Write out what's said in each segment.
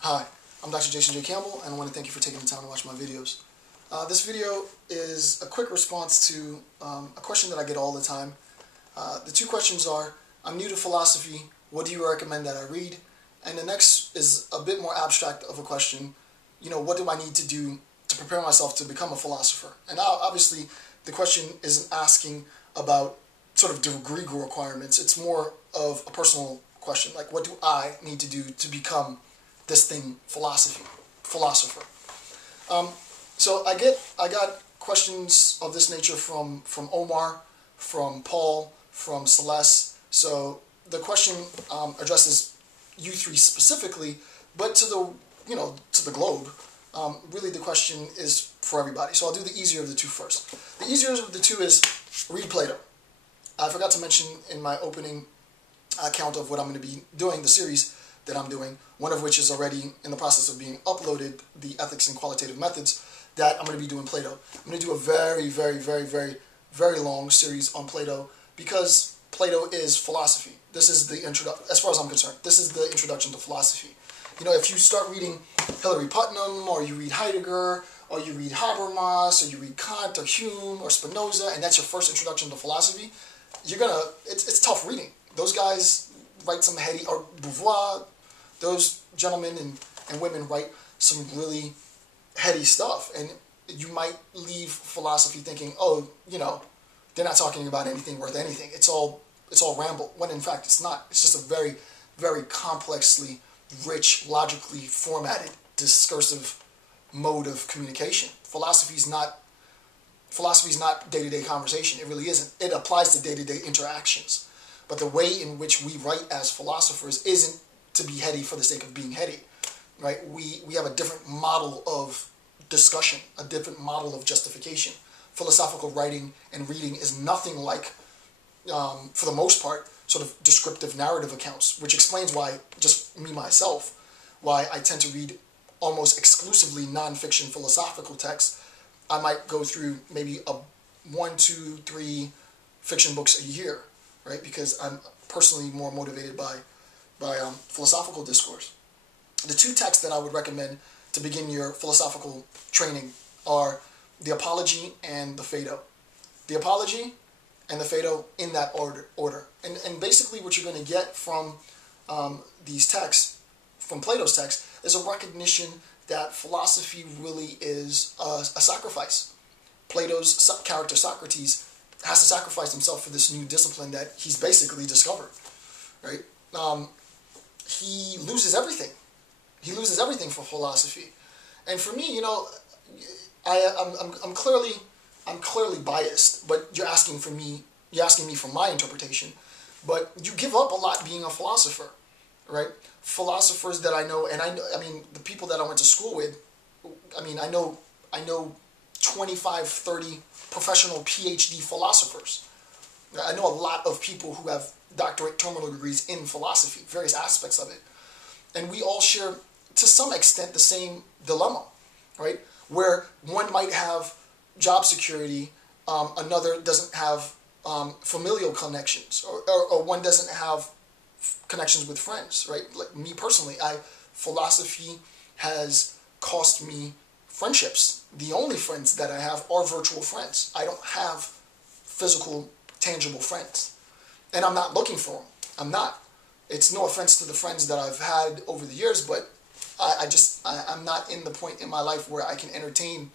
Hi, I'm Dr. Jason J. Campbell, and I want to thank you for taking the time to watch my videos. This video is a quick response to a question that I get all the time. The two questions are, I'm new to philosophy, what do you recommend that I read? And the next is a bit more abstract of a question, what do I need to do to prepare myself to become a philosopher? And obviously, the question isn't asking about sort of degree requirements, it's more of a personal question, like what do I need to do to become this thing, philosopher. Um, so I got questions of this nature from Omar, from Paul, from Celeste. So the question addresses you three specifically, but to the globe. Really, the question is for everybody. So I'll do the easier of the two first. The easier of the two is read Plato. I forgot to mention in my opening account of what I'm going to be doing, the series that I'm doing, one of which is already in the process of being uploaded, the Ethics and Qualitative Methods, that I'm going to be doing Plato. I'm going to do a very, very, very, very, very long series on Plato because Plato is philosophy. This is the as far as I'm concerned, this is the introduction to philosophy. If you start reading Hilary Putnam, or you read Heidegger, or you read Habermas, or you read Kant, or Hume, or Spinoza, and that's your first introduction to philosophy, it's tough reading. Those guys write some heady, or Beauvoir, those gentlemen and women write some really heady stuff, and you might leave philosophy thinking, oh, they're not talking about anything worth anything. It's all ramble, when in fact it's not. It's just a very, very complexly rich, logically formatted, discursive mode of communication. Philosophy's not day-to-day conversation. It really isn't. It applies to day-to-day interactions. But the way in which we write as philosophers isn't to be heady for the sake of being heady, right? We have a different model of discussion, a different model of justification. Philosophical writing and reading is nothing like, for the most part, sort of descriptive narrative accounts, which explains why, just me myself, why I tend to read almost exclusively non-fiction philosophical texts. I might go through maybe 1, 2, 3 fiction books a year, right? Because I'm personally more motivated by philosophical discourse. The two texts that I would recommend to begin your philosophical training are the Apology and the Phaedo. The Apology and the Phaedo in that order. And basically what you're going to get from these texts, from Plato's text, is a recognition that philosophy really is a sacrifice. Plato's character Socrates has to sacrifice himself for this new discipline that he's basically discovered, right? He loses everything. He loses everything for philosophy. And for me, I'm clearly biased, but you're asking me for my interpretation. But you give up a lot being a philosopher, right? Philosophers that I know, and I mean the people that I went to school with, I know 25, 30 professional PhD philosophers. I know a lot of people who have doctorate terminal degrees in philosophy, various aspects of it. And we all share, to some extent, the same dilemma, right? Where one might have job security, another doesn't have familial connections, or one doesn't have connections with friends, right? Like me personally, philosophy has cost me friendships. The only friends that I have are virtual friends. I don't have physical, tangible friends. And I'm not looking for them. I'm not. It's no offense to the friends that I've had over the years, but I'm not in the point in my life where I can entertain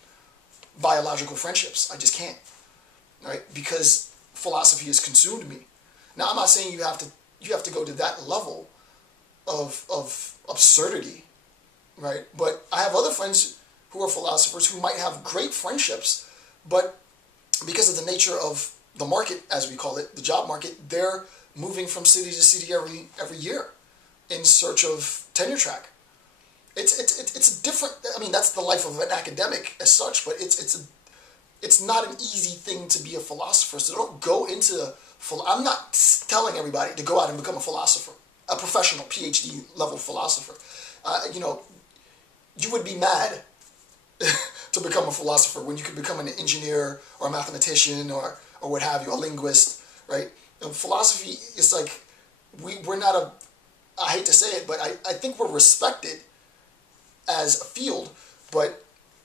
biological friendships. I just can't, right? Because philosophy has consumed me. Now, I'm not saying you have to go to that level of absurdity, right? But I have other friends who are philosophers who might have great friendships, but because of the nature of the market, as we call it, the job market, they're moving from city to city every year in search of tenure track. It's a different. I mean, that's the life of an academic as such, but it's not an easy thing to be a philosopher. So don't go into. I'm not telling everybody to go out and become a philosopher, a professional PhD level philosopher. You would be mad to become a philosopher when you could become an engineer or a mathematician or what have you, a linguist, right? And philosophy is like we're not a. I hate to say it, but I think we're respected as a field, but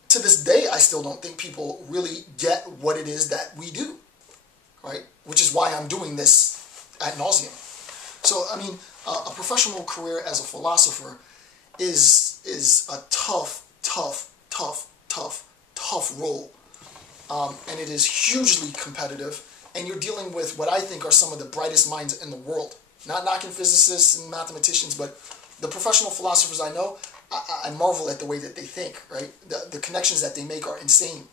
to this day, I still don't think people really get what it is that we do, right? Which is why I'm doing this ad nauseum. So, I mean, a professional career as a philosopher is a tough role. And it is hugely competitive, and you're dealing with what I think are some of the brightest minds in the world. Not knocking physicists and mathematicians, but the professional philosophers I know, I marvel at the way that they think, right? The connections that they make are insane.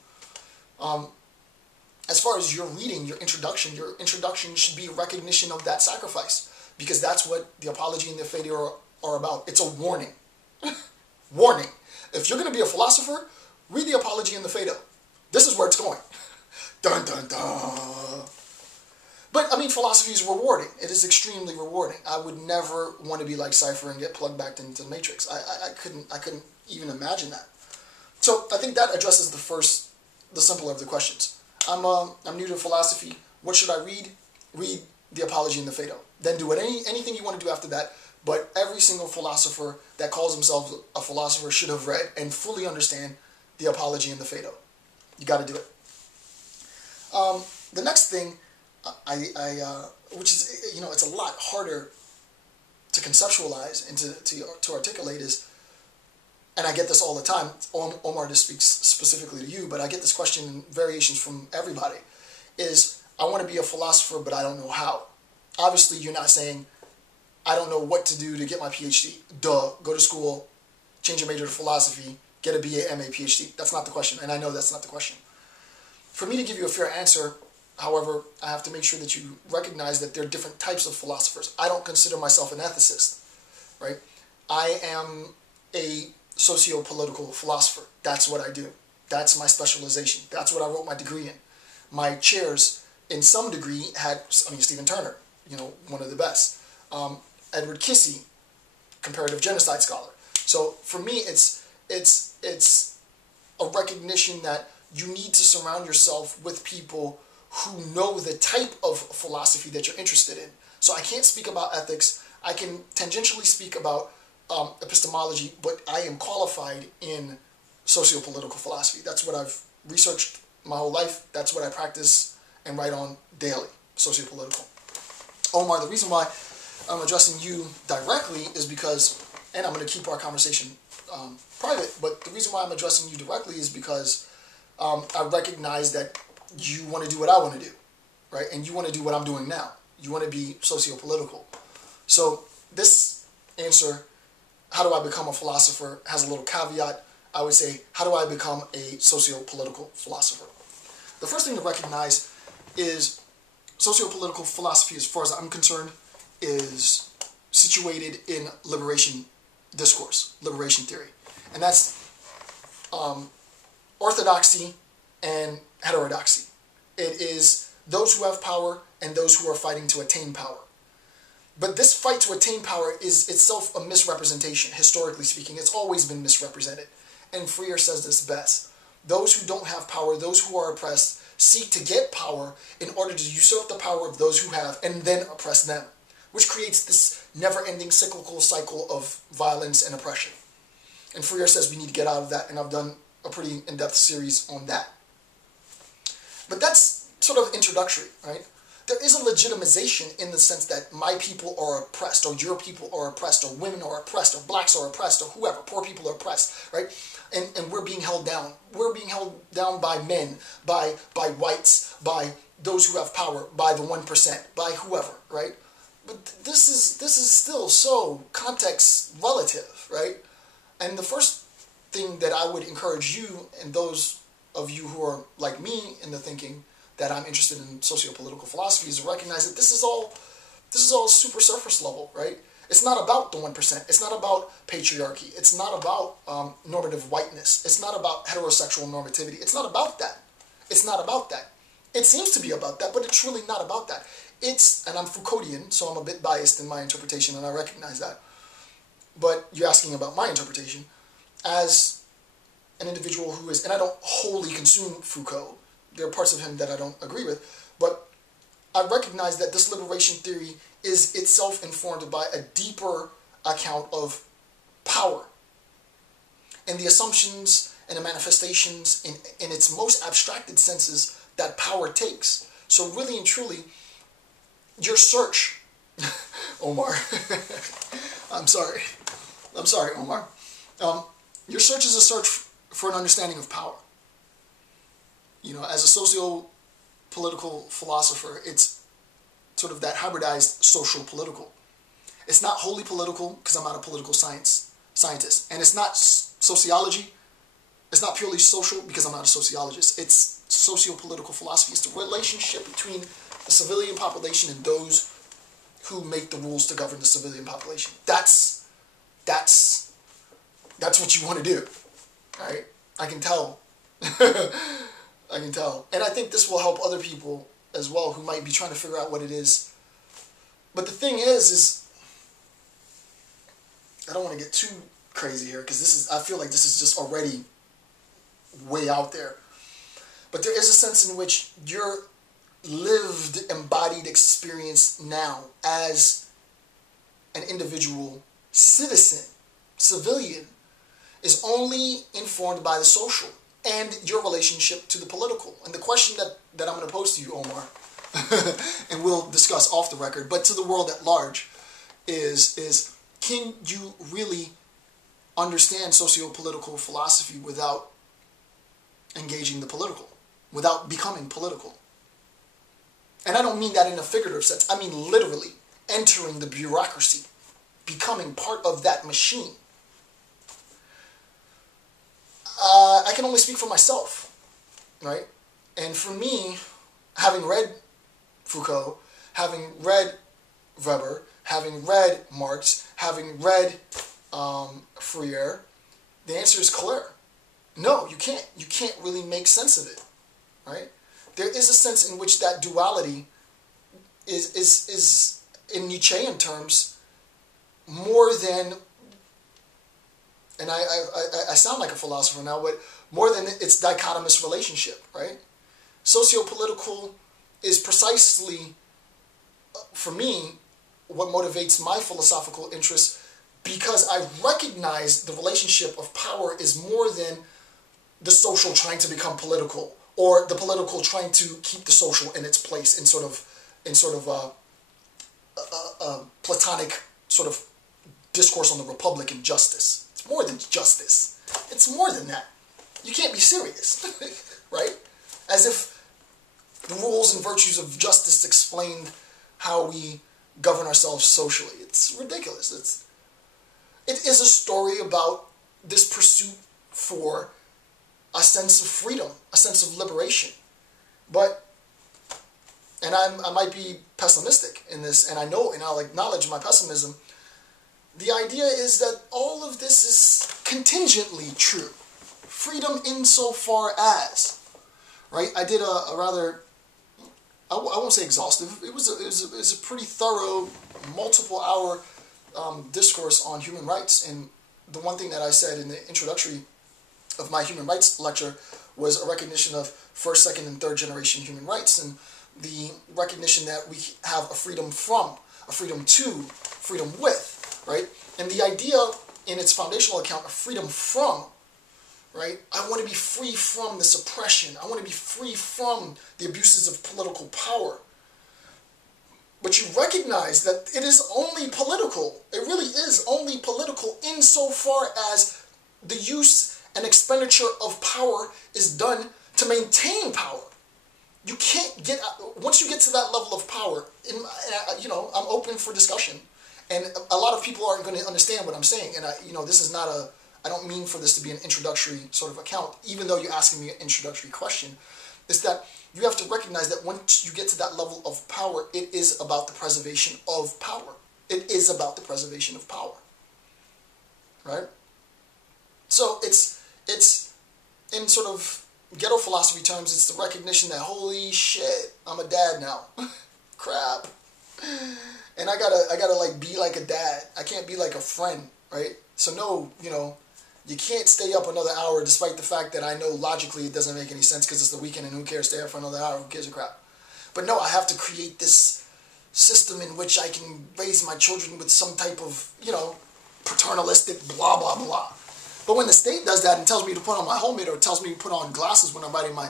As far as your reading, your introduction should be a recognition of that sacrifice, because that's what the Apology and the Phaedo are about. It's a warning. Warning. If you're going to be a philosopher, read the Apology and the Phaedo. This is where it's going. Dun, dun, dun. But, I mean, philosophy is rewarding. It is extremely rewarding. I would never want to be like Cypher and get plugged back into the Matrix. I couldn't even imagine that. So, I think that addresses the simpler of the questions. I'm new to philosophy. What should I read? Read the Apology and the Phaedo. Then do anything you want to do after that. But every single philosopher that calls himself a philosopher should have read and fully understand the Apology and the Phaedo. You got to do it. The next thing, which is, it's a lot harder to conceptualize and to articulate is, and I get this all the time, Omar, this speaks specifically to you, but I get this question in variations from everybody, is I want to be a philosopher, but I don't know how. Obviously, you're not saying, I don't know what to do to get my PhD. Duh, go to school, change your major to philosophy, get a BA, MA, PhD. That's not the question, and I know that's not the question. For me to give you a fair answer, however, I have to make sure that you recognize that there are different types of philosophers. I don't consider myself an ethicist, right? I am a sociopolitical philosopher. That's what I do. That's my specialization. That's what I wrote my degree in. My chairs, in some degree, had, Stephen Turner, one of the best. Edward Kissey, comparative genocide scholar. So for me, it's a recognition that you need to surround yourself with people who know the type of philosophy that you're interested in. So I can't speak about ethics. I can tangentially speak about epistemology, but I am qualified in sociopolitical philosophy. That's what I've researched my whole life. That's what I practice and write on daily, sociopolitical. Omar, the reason why I'm addressing you directly is because, and I'm going to keep our conversation private, but the reason why I'm addressing you directly is because I recognize that you want to do what I want to do, right? And you want to do what I'm doing now. You want to be sociopolitical. So this answer, how do I become a philosopher, has a little caveat. I would say, how do I become a sociopolitical philosopher? The first thing to recognize is sociopolitical philosophy, as far as I'm concerned, is situated in liberation discourse, liberation theory. And that's orthodoxy and heterodoxy. It is those who have power and those who are fighting to attain power. But this fight to attain power is itself a misrepresentation, historically speaking. It's always been misrepresented. And Freire says this best. Those who don't have power, those who are oppressed, seek to get power in order to usurp the power of those who have and then oppress them, which creates this never-ending cyclical cycle of violence and oppression. And Freire says we need to get out of that, and I've done a pretty in-depth series on that. But that's sort of introductory, right? There is a legitimization in the sense that my people are oppressed, or your people are oppressed, or women are oppressed, or blacks are oppressed, or whoever, poor people are oppressed, right? And we're being held down. We're being held down by men, by whites, by those who have power, by the 1%, by whoever, right? But this is still so context relative, right? And the first thing that I would encourage you and those of you who are like me in the thinking that I'm interested in sociopolitical philosophy is to recognize that this is all super surface level, right? It's not about the 1%. It's not about patriarchy. It's not about normative whiteness. It's not about heterosexual normativity. It's not about that. It's not about that. It seems to be about that, but it's really not about that. And I'm Foucauldian, so I'm a bit biased in my interpretation, and I recognize that. But you're asking about my interpretation. As an individual who is, and I don't wholly consume Foucault, there are parts of him that I don't agree with, but I recognize that this liberation theory is itself informed by a deeper account of power. and the assumptions and the manifestations in its most abstracted senses that power takes. So really and truly, your search, Omar, I'm sorry, Omar. Your search is a search for an understanding of power. You know, as a socio-political philosopher, it's sort of that hybridized social political. It's not wholly political because I'm not a political scientist. And it's not sociology. It's not purely social because I'm not a sociologist. It's socio-political philosophy. It's the relationship between the civilian population and those who make the rules to govern the civilian population. That's what you want to do. Right? I can tell. I can tell. And I think this will help other people as well who might be trying to figure out what it is. But the thing is I don't want to get too crazy here because I feel like this is just already way out there. But there is a sense in which your lived, embodied experience now as an individual citizen, civilian, is only informed by the social and your relationship to the political. And the question that I'm going to pose to you, Omar, and we'll discuss off the record, but to the world at large, is can you really understand socio-political philosophy without engaging the political, without becoming political? And I don't mean that in a figurative sense. I mean literally entering the bureaucracy, becoming part of that machine. I can only speak for myself, right? And for me, having read Foucault, having read Weber, having read Marx, having read Freire, the answer is clear. No, you can't. You can't really make sense of it, right? There is a sense in which that duality is in Nietzschean terms, more than, and I sound like a philosopher now, but more than its dichotomous relationship, right? Sociopolitical is precisely, for me, what motivates my philosophical interest, because I recognize the relationship of power is more than the social trying to become political, or the political trying to keep the social in its place in sort of a Platonic sort of discourse on the republic and justice. It's more than justice. It's more than that. You can't be serious, right? As if the rules and virtues of justice explained how we govern ourselves socially. It's ridiculous. It is a story about this pursuit for a sense of freedom, a sense of liberation. But, and I might be pessimistic in this, and I know, and I'll acknowledge my pessimism, the idea is that all of this is contingently true. Freedom insofar as, right? I did a rather, I won't say exhaustive, it was a pretty thorough, multiple hour discourse on human rights. And the one thing that I said in the introductory of my human rights lecture was a recognition of first, second, and third generation human rights, and the recognition that we have a freedom from, a freedom to, freedom with, right? And the idea in its foundational account of freedom from, right? I want to be free from this oppression. I want to be free from the abuses of political power. But you recognize that it is only political. It really is only political insofar as the use and expenditure of power is done to maintain power. You can't get, once you get to that level of power, I'm open for discussion. And a lot of people aren't going to understand what I'm saying. And this is not I don't mean for this to be an introductory sort of account, even though you're asking me an introductory question. It's that you have to recognize that once you get to that level of power, it is about the preservation of power. It is about the preservation of power. Right? So it's in sort of ghetto philosophy terms, it's the recognition that, holy shit, I'm a dad now. Crap. And I gotta like be like a dad. I can't be like a friend, right? So no, you can't stay up another hour despite the fact that I know logically it doesn't make any sense because it's the weekend and who cares, stay up for another hour, who gives a crap. But no, I have to create this system in which I can raise my children with some type of, paternalistic blah, blah, blah. But when the state does that and tells me to put on my helmet or tells me to put on glasses when I'm riding my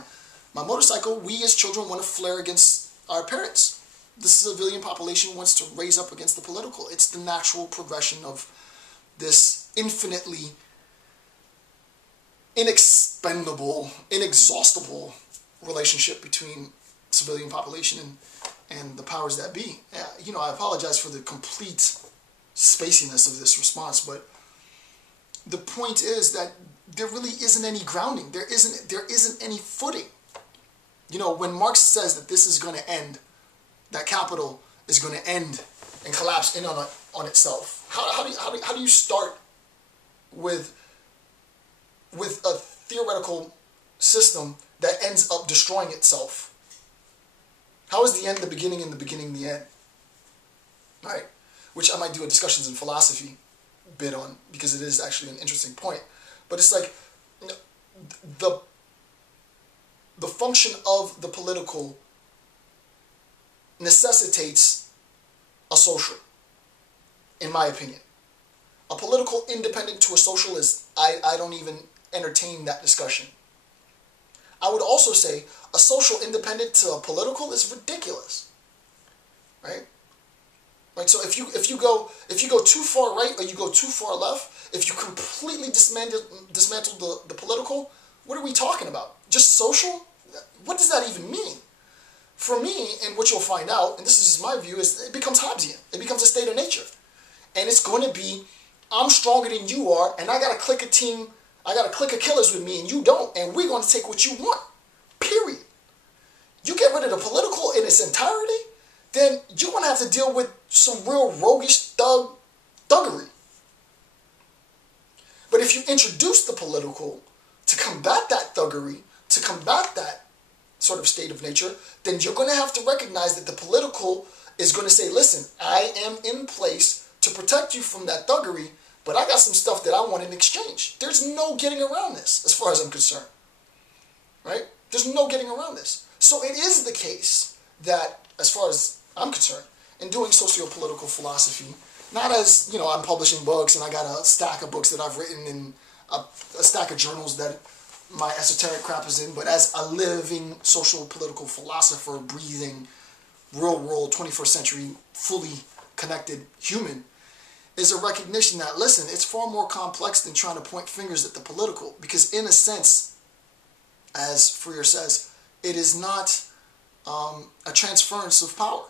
motorcycle, we as children want to flare against our parents. The civilian population wants to raise up against the political. It's the natural progression of this infinitely inexpendable, inexhaustible relationship between civilian population and the powers that be. I apologize for the complete spaciness of this response, but the point is that there really isn't any grounding. There isn't any footing. When Marx says that this is going to end, that capital is going to end and collapse in on itself, how do you start with a theoretical system that ends up destroying itself? How is the end the beginning and the beginning the end? Right? Which I might do a discussions in philosophy bit on, because it is actually an interesting point. But it's like the function of the political necessitates a social, in my opinion. A political independent to a social is, I don't even entertain that discussion. I would also say a social independent to a political is ridiculous, right? Right. So if you go too far right or you go too far left, if you completely dismantle the political, what are we talking about? Just social? What does that even mean? For me, and what you'll find out, and this is just my view, is it becomes Hobbesian. It becomes a state of nature, and it's going to be, I'm stronger than you are, and I got a clique of team. I got a clique of killers with me, and you don't, and we're going to take what you want. Period. You get rid of the political in its entirety, then you're going to have to deal with some real roguish thuggery. But if you introduce the political to combat that thuggery, to combat that sort of state of nature, then you're going to have to recognize that the political is going to say, listen, I am in place to protect you from that thuggery, but I got some stuff that I want in exchange. There's no getting around this, as far as I'm concerned. Right? There's no getting around this. So it is the case that, as far as I'm concerned, in doing sociopolitical philosophy, not as, I'm publishing books and I got a stack of books that I've written and a stack of journals that my esoteric crap is in, but as a living sociopolitical philosopher, breathing, real world, 21st century, fully connected human, is a recognition that, listen, it's far more complex than trying to point fingers at the political, because in a sense, as Freire says, it is not a transference of power.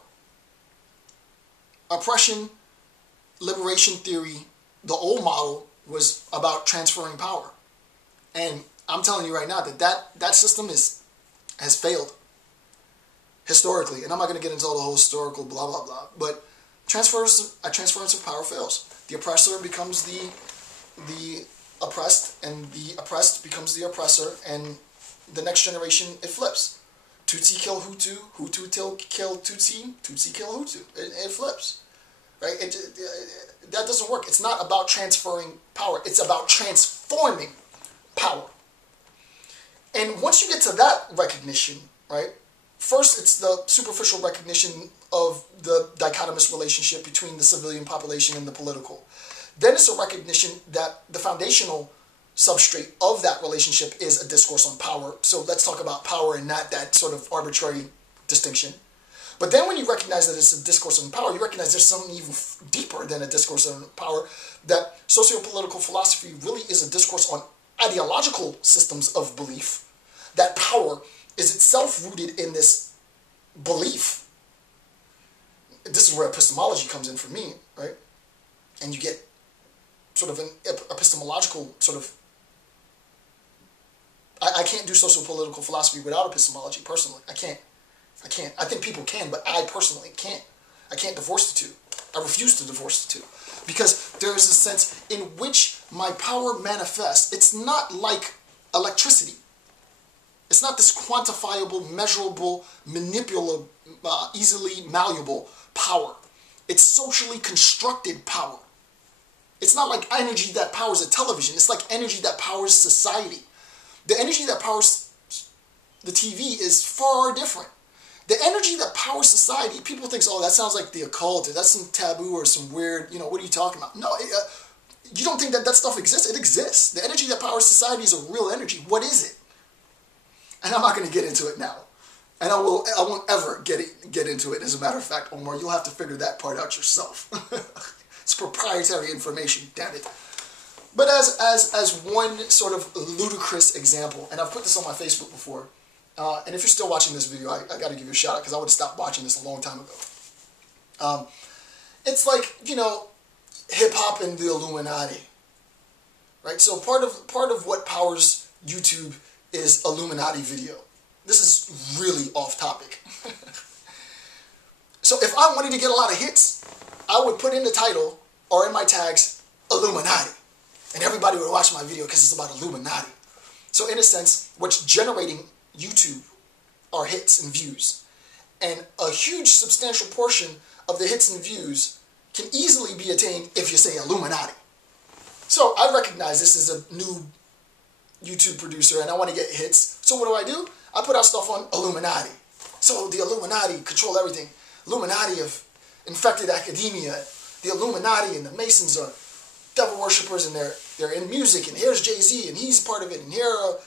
Oppression, liberation theory, the old model was about transferring power. And I'm telling you right now that system has failed historically. And I'm not going to get into all the whole historical blah, blah, blah. But a transference of power fails. The oppressor becomes the oppressed, and the oppressed becomes the oppressor, and the next generation, it flips. Tutsi kill Hutu, Hutu kill Tutsi, Tutsi kill Hutu. It flips. Right? That doesn't work. It's not about transferring power. It's about transforming power. And once you get to that recognition, right, first it's the superficial recognition of the dichotomous relationship between the civilian population and the political. Then it's a recognition that the foundational substrate of that relationship is a discourse on power. So let's talk about power and not that sort of arbitrary distinction. But then when you recognize that it's a discourse on power, you recognize there's something even deeper than a discourse on power, that sociopolitical philosophy really is a discourse on ideological systems of belief, that power is itself rooted in this belief. This is where epistemology comes in for me, right? And you get sort of an epistemological sort of... I can't do sociopolitical philosophy without epistemology, personally. I can't. I think people can, but I personally can't. I can't divorce the two. I refuse to divorce the two. Because there is a sense in which my power manifests. It's not like electricity. It's not this quantifiable, measurable, manipulable, easily malleable power. It's socially constructed power. It's not like energy that powers a television. It's like energy that powers society. The energy that powers the TV is far different. The energy that powers society, people think, oh, that sounds like the occult, or that's some taboo or some weird, what are you talking about? No, You don't think that that stuff exists? It exists. The energy that powers society is a real energy. What is it? And I'm not going to get into it now. And I won't ever get into it. As a matter of fact, Omar, you'll have to figure that part out yourself. It's proprietary information, damn it. But as one sort of ludicrous example, and I've put this on my Facebook before, and if you're still watching this video, I got to give you a shout out because I would have stopped watching this a long time ago. It's like, you know, hip-hop and the Illuminati, right? So part of what powers YouTube is Illuminati video. This is really off topic. So if I wanted to get a lot of hits, I would put in the title or in my tags, Illuminati. And everybody would watch my video because it's about Illuminati. So in a sense, what's generating YouTube are hits and views. And a huge substantial portion of the hits and views can easily be attained if you say Illuminati. So I recognize this is a new YouTube producer and I want to get hits. So what do? I put out stuff on Illuminati. So the Illuminati control everything. Illuminati have infected academia. The Illuminati and the Masons are devil worshippers, and they're in music, and here's Jay-Z and he's part of it, and here are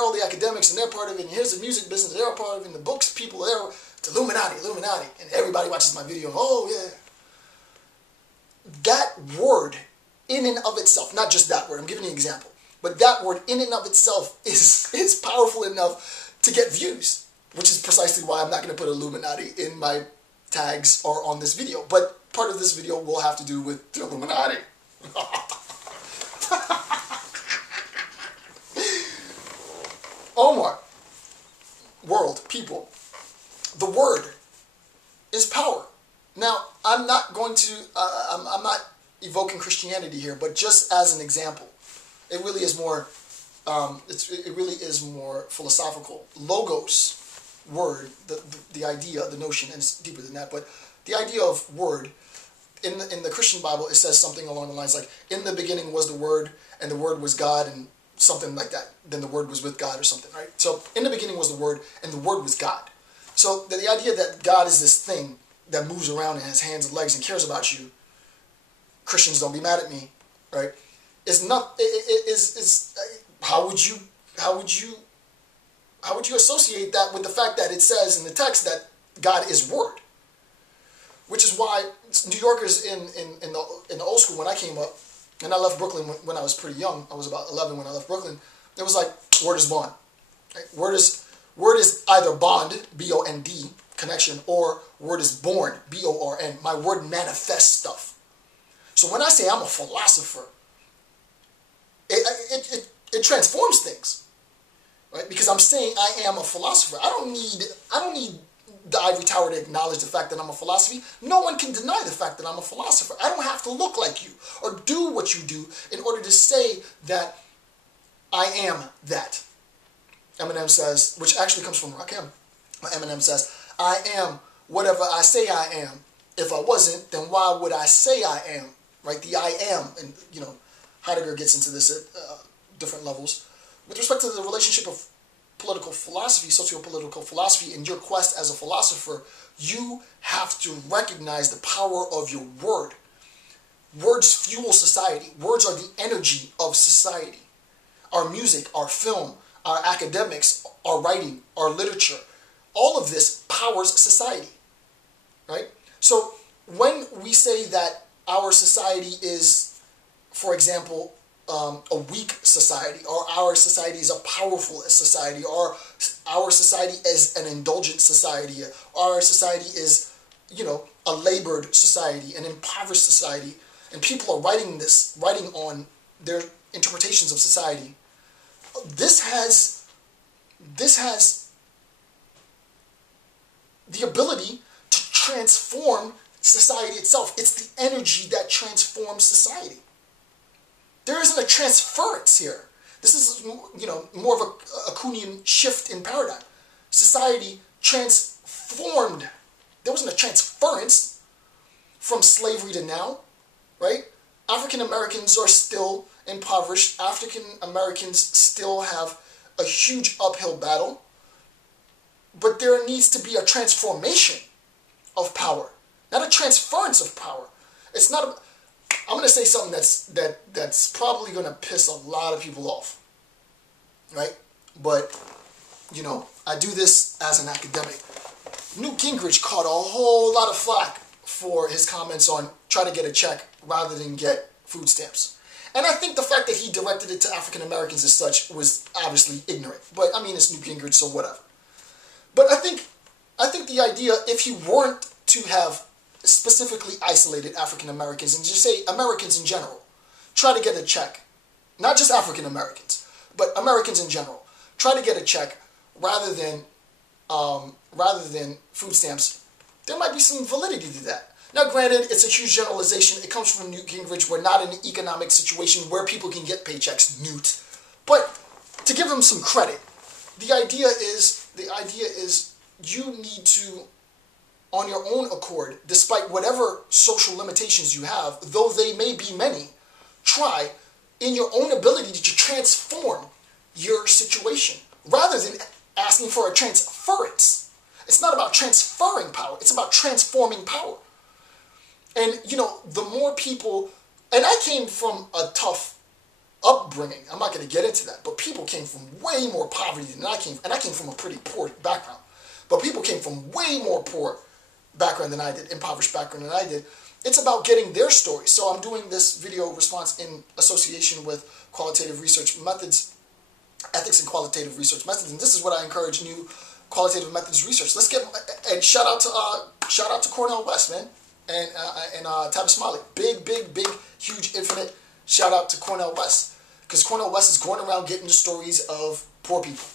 all the academics and they're part of it, and here's the music business, they're part of it, and the books people, it's Illuminati, and everybody watches my video, oh yeah. That word in and of itself, not just that word, I'm giving you an example, but that word in and of itself is powerful enough to get views, which is precisely why I'm not going to put Illuminati in my tags or on this video. But part of this video will have to do with the Illuminati. Omar, world, people, the word is power. Now, I'm not going to, I'm not evoking Christianity here, but just as an example, it really is more, it really is more philosophical. Logos, word, the idea, the notion, and it's deeper than that, but the idea of word, in the Christian Bible, it says something along the lines like, in the beginning was the Word, and the Word was God, and something like that. Then the Word was with God or something, right? So, in the beginning was the Word, and the Word was God. So, the idea that God is this thing that moves around and has hands and legs and cares about you, Christians, don't be mad at me, right? Is not, how would you associate that with the fact that it says in the text that God is Word? Which is why New Yorkers in the old school, when I came up, and I left Brooklyn when I was pretty young, I was about 11 when I left Brooklyn, it was like, word is bond. Right? Word is either bond, B-O-N-D, connection, or word is born, B-O-R-N. My word manifests stuff. So when I say I'm a philosopher, it transforms things, right? Because I'm saying I am a philosopher. I don't need the ivory tower to acknowledge the fact that I'm a philosophy. No one can deny the fact that I'm a philosopher. I don't have to look like you or do what you do in order to say that I am that. Eminem says, which actually comes from Rakim. Eminem says, I am whatever I say I am. If I wasn't, then why would I say I am? Right? The I am. And, you know, Heidegger gets into this at different levels. With respect to the relationship of political philosophy, sociopolitical philosophy, in your quest as a philosopher, you have to recognize the power of your word. Words fuel society. Words are the energy of society. Our music, our film, our academics, our writing, our literature, all of this powers society, right? So when we say that our society is, for example, a weak society, or our society is a powerful society, or our society is an indulgent society, our society is, you know, a labored society, an impoverished society, and people are writing on their interpretations of society. This has the ability to transform society itself. It's the energy that transforms society. There isn't a transference here. This is, you know, more of a Kuhnian shift in paradigm. Society transformed. There wasn't a transference from slavery to now, right? African Americans are still impoverished. African Americans still have a huge uphill battle. But there needs to be a transformation of power, not a transference of power. It's not a, I'm going to say something that's probably going to piss a lot of people off, right? But, you know, I do this as an academic. Newt Gingrich caught a whole lot of flack for his comments on try to get a check rather than get food stamps. And I think the fact that he directed it to African Americans as such was obviously ignorant. But, I mean, it's Newt Gingrich, so whatever. But I think the idea, if he weren't to have specifically isolated African Americans and just say Americans in general, try to get a check, not just African Americans, but Americans in general, try to get a check rather than food stamps, there might be some validity to that. Now, granted, it's a huge generalization. It comes from Newt Gingrich. We're not in an economic situation where people can get paychecks, Newt. But to give him some credit, the idea is you need to, on your own accord, despite whatever social limitations you have, though they may be many, try in your own ability to transform your situation rather than asking for a transference. It's not about transferring power. It's about transforming power. And, you know, the more people, and I came from a tough upbringing. I'm not going to get into that, but people came from way more poverty than I came, and I came from a pretty poor background. But people came from way more poor background than I did, impoverished background than I did. It's about getting their stories. So I'm doing this video response in association with qualitative research methods, ethics and qualitative research methods, and this is what I encourage new qualitative methods research. Let's get, and shout out to Cornel West, man, and Tavis Smiley. Big, huge, infinite shout out to Cornel West, because Cornel West is going around getting the stories of poor people.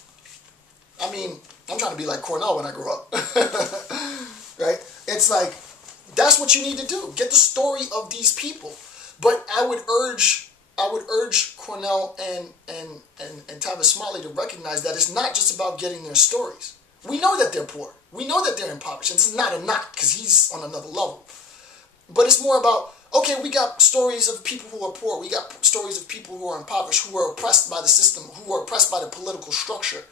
I mean, I'm trying to be like Cornel when I grow up, right? It's like, that's what you need to do. Get the story of these people. But I would urge Cornel and Tavis Smiley to recognize that it's not just about getting their stories. We know that they're poor. We know that they're impoverished. And this is not a knock, because he's on another level. But it's more about, okay, we got stories of people who are poor. We got stories of people who are impoverished, who are oppressed by the system, who are oppressed by the political structure.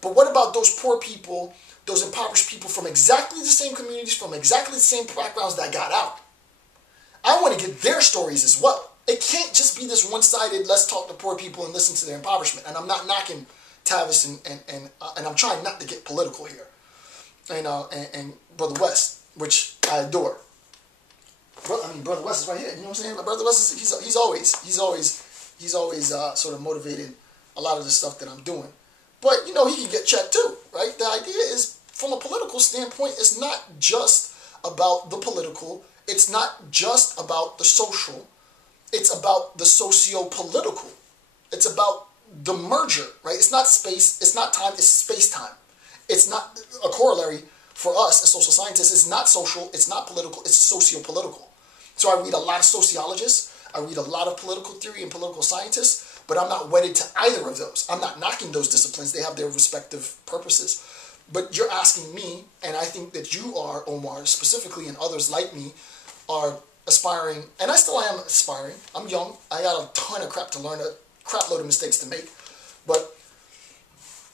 But what about those poor people, those impoverished people from exactly the same communities, from exactly the same backgrounds that got out? I want to get their stories as well. It can't just be this one-sided, let's talk to poor people and listen to their impoverishment. And I'm not knocking Tavis and I'm trying not to get political here. And Brother West, which I adore. Brother West is right here. You know what I'm saying? Brother West is, he's always sort of motivated a lot of the stuff that I'm doing. But, you know, he can get checked too, right? The idea is, from a political standpoint, it's not just about the political. It's not just about the social. It's about the socio-political. It's about the merger, right? It's not space. It's not time. It's space-time. It's not a corollary for us as social scientists. It's not social. It's not political. It's socio-political. So I read a lot of sociologists. I read a lot of political theory and political scientists. But I'm not wedded to either of those. I'm not knocking those disciplines. They have their respective purposes. But you're asking me, and I think that you are, Omar, specifically, and others like me, are aspiring, and I still am aspiring. I'm young. I got a ton of crap to learn, a crap load of mistakes to make. But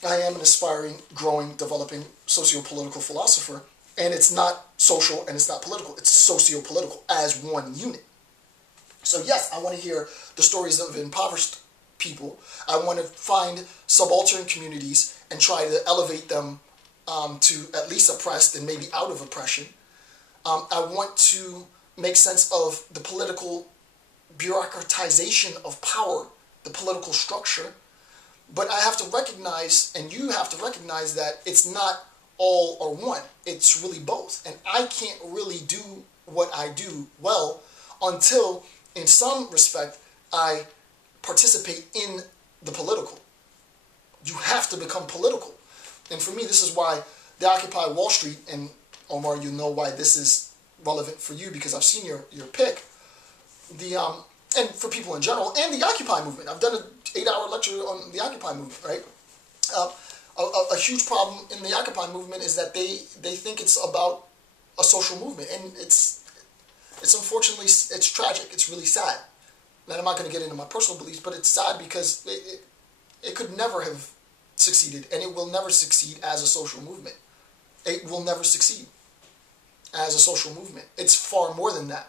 I am an aspiring, growing, developing socio-political philosopher. And it's not social and it's not political. It's socio-political as one unit. So yes, I want to hear the stories of impoverished people. I want to find subaltern communities and try to elevate them to at least oppressed and maybe out of oppression. I want to make sense of the political bureaucratization of power, the political structure. But I have to recognize, and you have to recognize, that it's not all or one. It's really both. And I can't really do what I do well until, in some respect, I participate in the political. You have to become political. And for me, this is why the Occupy Wall Street, and Omar, you know why this is relevant for you, because I've seen your pick, and for people in general, and the Occupy movement. I've done an 8-hour lecture on the Occupy movement, right? A huge problem in the Occupy movement is that they think it's about a social movement, and it's unfortunately, it's tragic. It's really sad. And I'm not going to get into my personal beliefs, but it's sad because it could never have succeeded, and it will never succeed as a social movement. It will never succeed as a social movement. It's far more than that.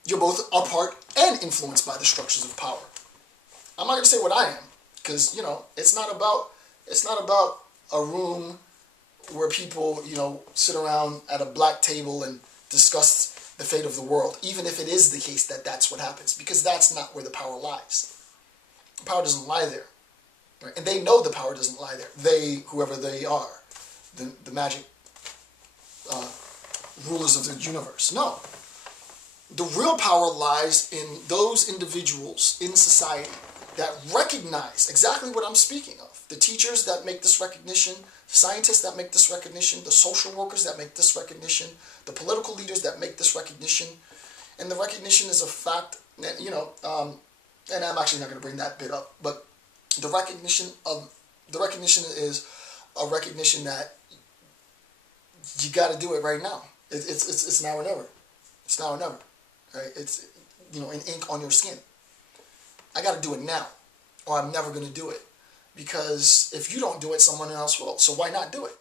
You're both a part and influenced by the structures of power. I'm not going to say what I am, because, you know, it's not about a room where people, you know, sit around at a black table and discuss the fate of the world, even if it is the case that that's what happens, because that's not where the power lies. The power doesn't lie there. Right? And they know the power doesn't lie there. They, whoever they are, the magic rulers of the universe. No. The real power lies in those individuals in society that recognize exactly what I'm speaking of. The teachers that make this recognition, scientists that make this recognition, the social workers that make this recognition, the political leaders that make this recognition. And the recognition is a fact, you know, and I'm actually not going to bring that bit up, but the recognition is a recognition that you got to do it right now. It's now or never. It's now or never. Right? It's, you know, in ink on your skin. I got to do it now, or I'm never going to do it. Because if you don't do it, someone else will. So why not do it?